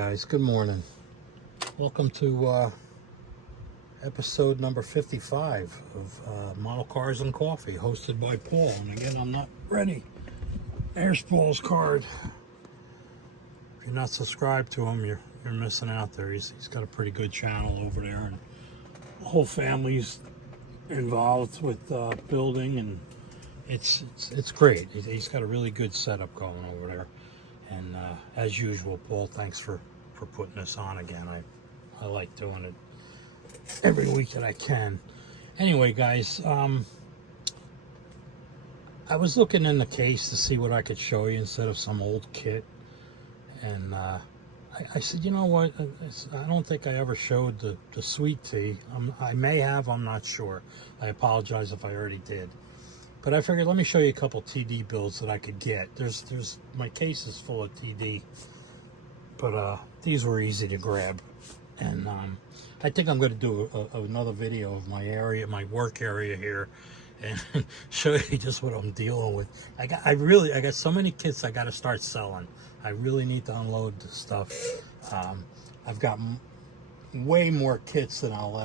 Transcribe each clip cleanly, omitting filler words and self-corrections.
guys, good morning. Welcome to episode number 55 of Model Cars and Coffee, hosted by Paul. And again, I'm not ready. There's Paul's card. If you're not subscribed to him, you're missing out there. He's got a pretty good channel over there, and the whole family's involved with building, and it's great. He's got a really good setup going over there. And as usual, Paul, thanks for putting this on again. I like doing it every week that I can. Anyway, guys, I was looking in the case to see what I could show you instead of some old kit. And I said, you know what? I don't think I ever showed the sweet tea. I may have, I'm not sure. I apologize if I already did. But I figured, let me show you a couple TD builds that I could get. There's my case is full of TD, but these were easy to grab. And I think I'm going to do another video of my area, my work area here, and show you just what I'm dealing with. I got so many kits I got to start selling. I really need to unload the stuff. I've got way more kits than I'll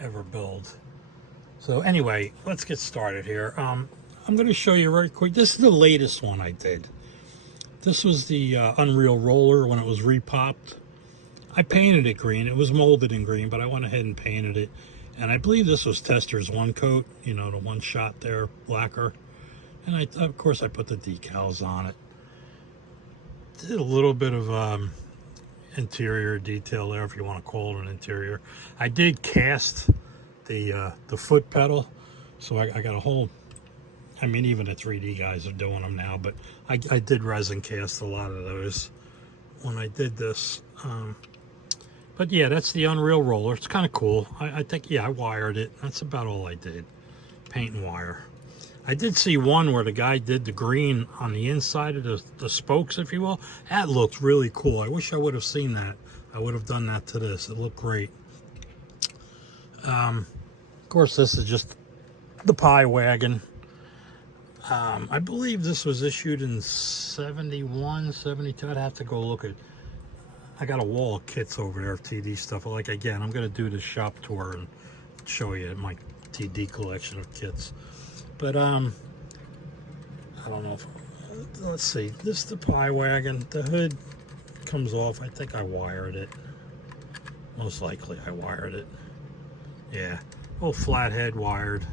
ever build. So anyway, let's get started here. I'm going to show you very quick. This is the latest one I did. This was the Unreal Roller when it was repopped. I painted it green. It was molded in green, but I went ahead and painted it. And I believe this was Tester's one coat, you know, the one shot there, lacquer. And of course I put the decals on it. Did a little bit of interior detail there, if you want to call it an interior. I did cast the foot pedal, so I got a whole, I mean, even the 3D guys are doing them now, but I did resin cast a lot of those when I did this. But yeah, that's the Unreal Roller. It's kind of cool. I think, yeah, I wired it. That's about all I did, paint and wire. I did see one where the guy did the green on the inside of the spokes, if you will. That looked really cool. I wish I would have seen that. I would have done that to this. It looked great. Of course, this is just the pie wagon. I believe this was issued in 71, 72. I'd have to go look at. I got a wall of kits over there of TD stuff. Like, again, I'm going to do the shop tour and show you my TD collection of kits. But, I don't know if, let's see. This is the pie wagon. The hood comes off. I think I wired it. Most likely I wired it. Yeah. Oh, flathead wired.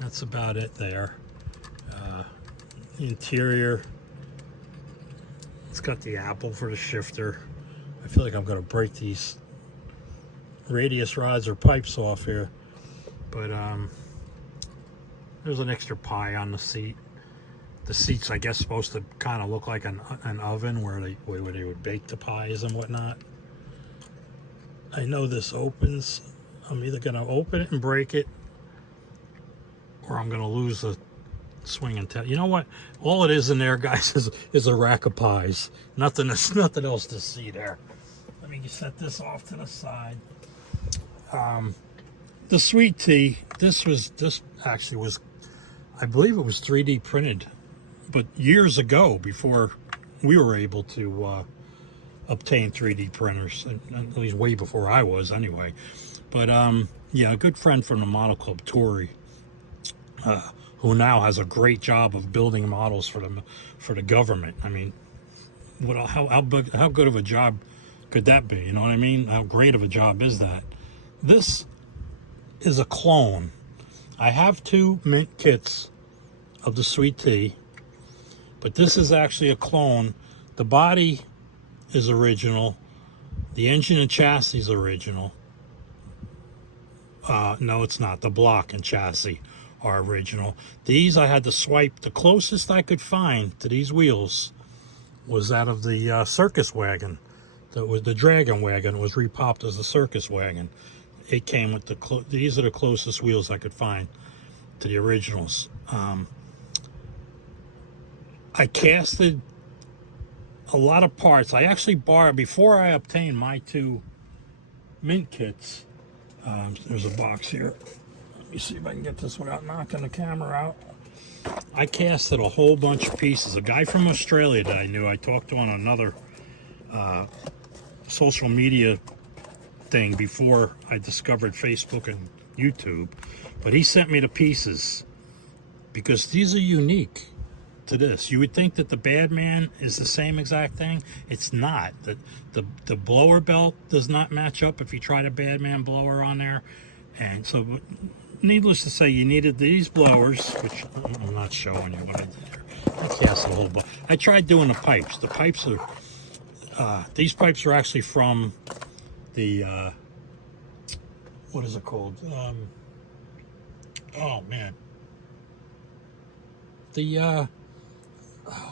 That's about it there. Interior. It's got the apple for the shifter. I feel like I'm going to break these radius rods or pipes off here. But there's an extra pie on the seat. The seat's, I guess, supposed to kind of look like an oven where they would bake the pies and whatnot. I know this opens. I'm either going to open it and break it, or I'm going to lose the swing and tell. You know what? All it is in there, guys, is a rack of pies. Nothing else to see there. Let me set this off to the side. The sweet tea. This actually was, I believe it was 3D printed, but years ago, before we were able to obtain 3D printers, at least way before I was, anyway. But yeah, a good friend from the model club, Tori, who now has a great job of building models for the government. I mean, how good of a job could that be? You know what I mean? How great of a job is that? This is a clone. I have two mint kits of the sweet tea, but this is actually a clone. The body is original. The engine and chassis is original. No, it's not. The block and chassis are original. These I had to swipe. The closest I could find to these wheels was out of the circus wagon. That was the Dragon wagon. It was repopped as a circus wagon. It came with these are the closest wheels I could find to the originals. I casted a lot of parts. I actually borrowed, before I obtained my two mint kits. There's a box here. Let me see if I can get this without knocking the camera out. I casted a whole bunch of pieces. A guy from Australia that I knew, I talked to on another social media thing before I discovered Facebook and YouTube, but he sent me the pieces because these are unique to this. You would think that the Badman is the same exact thing. It's not. The blower belt does not match up if you try the Badman blower on there. And so, needless to say, you needed these blowers, which I'm not showing you what I did here. I cast the whole blow. I tried doing the pipes. The pipes are, these pipes are actually from the, what is it called? Oh man. The, oh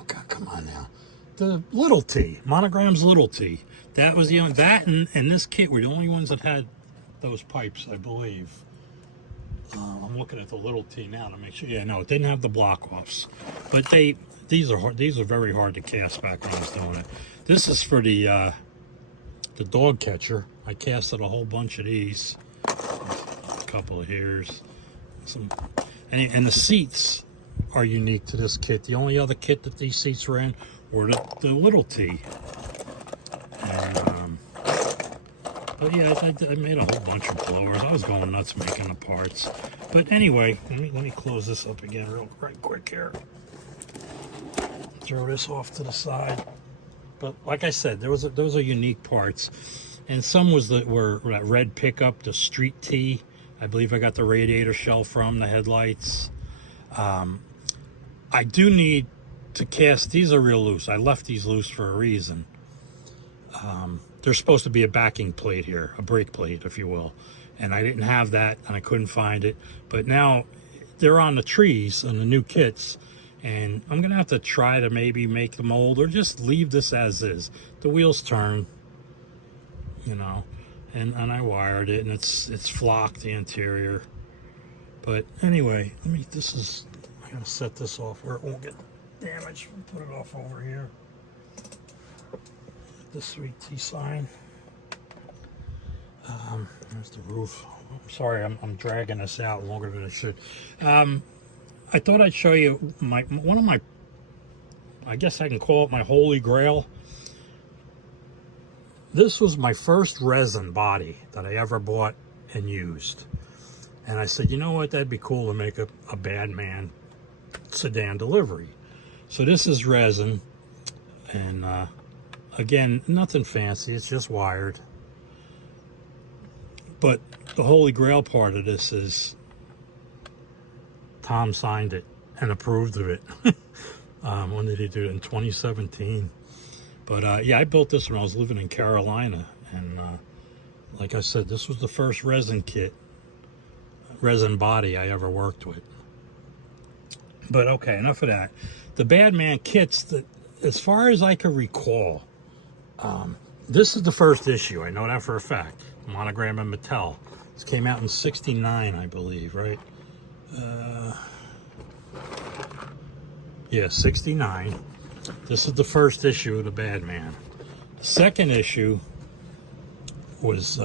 God, come on now. The little T, Monogram's little T. That was the only, that and this kit were the only ones that had those pipes, I believe. I'm looking at the little T now to make sure. Yeah, no, it didn't have the block offs, but these are hard, these are very hard to cast back when I was doing it. This is for the dog catcher. I casted a whole bunch of these, a couple of hairs, some, and the seats are unique to this kit. The only other kit that these seats were in were the little T. And, but yeah, I made a whole bunch of blowers. I was going nuts making the parts. But anyway, let me close this up again right quick here. Throw this off to the side. But like I said, those are unique parts, and some were that red pickup, the Street T. I believe I got the radiator shell from the headlights. I do need to cast, these are real loose. I left these loose for a reason. There's supposed to be a backing plate here, a brake plate, if you will. And I didn't have that, and I couldn't find it. But now they're on the trees on the new kits, and I'm gonna have to try to maybe make the mold or just leave this as is. The wheels turn, you know, and I wired it, and it's flocked, the interior. But anyway, I gotta set this off where it won't get damaged. We'll put it off over here. The Sweet Tea sign. There's the roof. I'm sorry, I'm dragging this out longer than I should. I thought I'd show you one of my, I guess I can call it my holy grail. This was my first resin body that I ever bought and used. And I said, you know what, that'd be cool to make a Badman sedan delivery. So this is resin, and again, nothing fancy, it's just wired. But the holy grail part of this is Tom signed it and approved of it. When did he do it? In 2017. But yeah, I built this when I was living in Carolina, and like I said, this was the first resin body I ever worked with. But okay, enough of that. The Badman kits, that, as far as I can recall, this is the first issue. I know that for a fact. Monogram and Mattel. This came out in '69, I believe, right? Yeah, '69. This is the first issue of the Badman. The second issue was,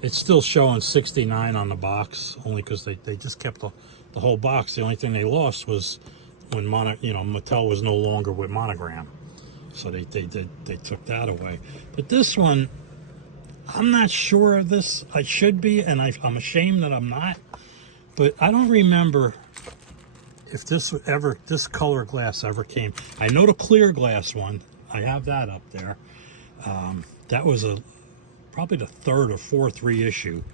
it's still showing '69 on the box, only because they just kept the whole box. The only thing they lost was when Mattel was no longer with Monogram, so they took that away. But this one, I'm not sure of this. I should be, and I'm ashamed that I'm not. But I don't remember if this color glass ever came. I know the clear glass one. I have that up there. That was probably the third or fourth reissue.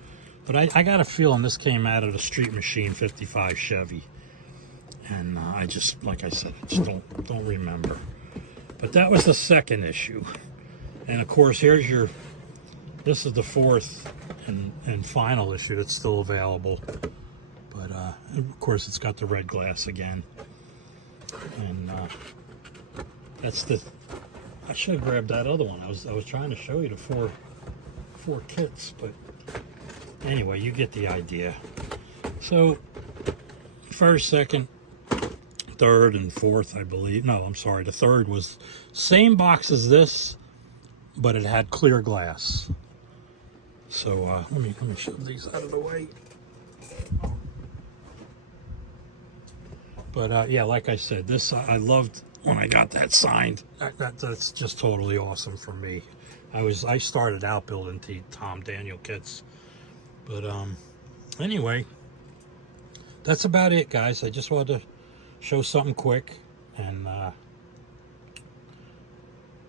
But I got a feeling this came out of the Street Machine 55 Chevy. And I just, like I said, I just don't remember. But that was the second issue. And of course, this is the fourth and final issue that's still available. But of course, it's got the red glass again. And that's I should have grabbed that other one. I was trying to show you the four kits, but anyway, you get the idea. So first, second, third, and fourth, I believe. No, I'm sorry. The third was same box as this, but it had clear glass. So let me shove these out of the way. But yeah, like I said, this I loved when I got that signed. That's just totally awesome for me. I started out building Tom Daniel kits, but anyway, that's about it, guys. I just wanted to show something quick, and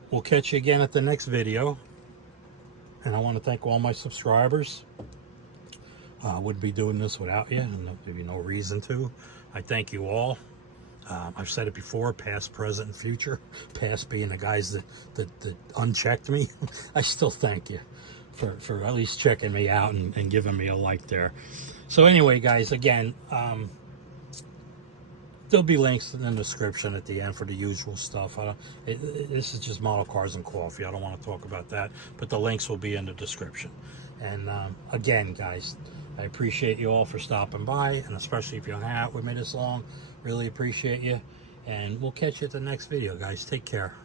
we'll catch you again at the next video. And I want to thank all my subscribers. I wouldn't be doing this without you, and there'd be no reason to. I thank you all. I've said it before, past, present, and future. Past being the guys that unchecked me. I still thank you for at least checking me out and giving me a like there. So anyway, guys, again, there'll be links in the description at the end for the usual stuff. This is just model cars and coffee. I don't want to talk about that, but the links will be in the description. And again, guys, I appreciate you all for stopping by, and especially if you're hanging out with me this long. Really appreciate you, and we'll catch you at the next video, guys. Take care.